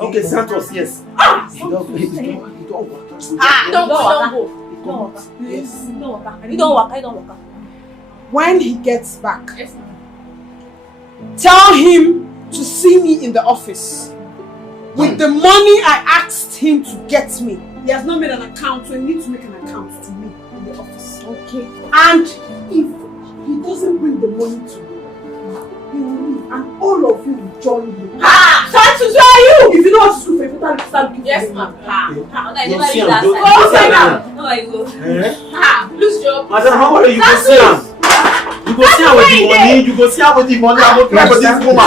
Okay, Santos, yes. You don't go. Yes. You don't work. When he gets back, tell him to see me in the office. With the money I asked him to get me. He has not made an account, so he needs to make an account to me in the office. Okay. And if he doesn't bring the money to me, he will leave and all of you will join me. Santos, where are you? If you know what to do for you, better start looking Yes, for ma'am. Don't see him. Lose job. Madam, how are you? You go see him. You go see him with the money. You go see him with the money. I will try for this woman.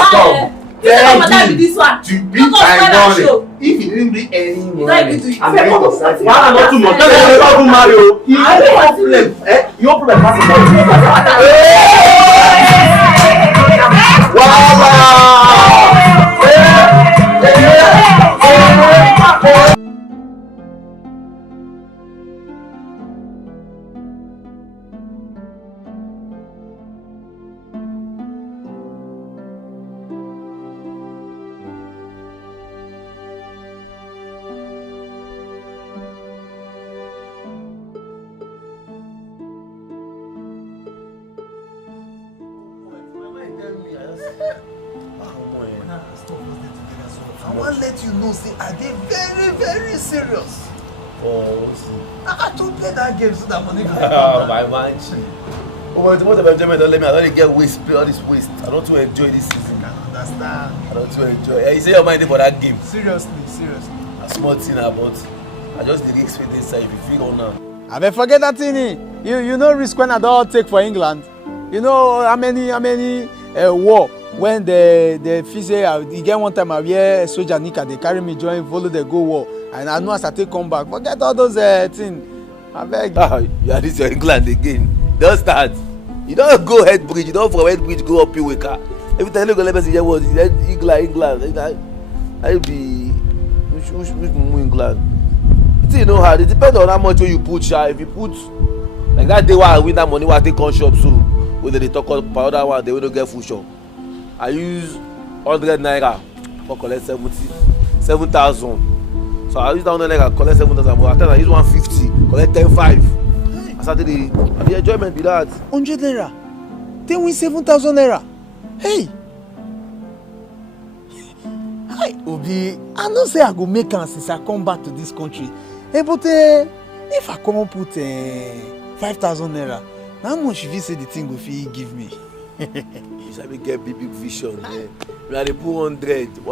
This one. To bring my money. If he didn't bring any money, I'm going to start it. Why not too much? Tell him to marry you. Your problem. Your problem has I want to let you know, say, I did very, very serious. Oh, see. I don't play that game so that money Oh, my man. Oh, but what about enjoyment? Don't let me. I don't get waste, play all this waste. I don't want to enjoy this season. I can understand. I don't want to enjoy. Hey, you say your mind for that game. Seriously. A small thing about. I just did expect inside if you feel on now. I beg forget that thing. You know risk when I don't take for England. You know how many war when the feel say you get one time I wear soldier nika they carry me join follow the go war and I know as I take come back forget all those things. I beg. You are this your England again. Don't start. You don't go head bridge. You don't from head bridge go up your waker. Every time you go let me see what England. I be which England. You know how it depends on how much you put. If you put like that day why I win that money, why I take on shop so whether they talk about powder one, they will not get full shop. I use 100 naira for collect 7,000. So I use that 100 naira collect 7,000. But after I use 150, collect 10,500. I started the enjoyment be that. 100 naira. They win 7,000 naira. Hey. Hi Obi, I know say I go make am since I come back to this country. Hey, but if I come put 5,000 naira, how much if you say the thing go fit give me? You sabi get big vision. You are the 100.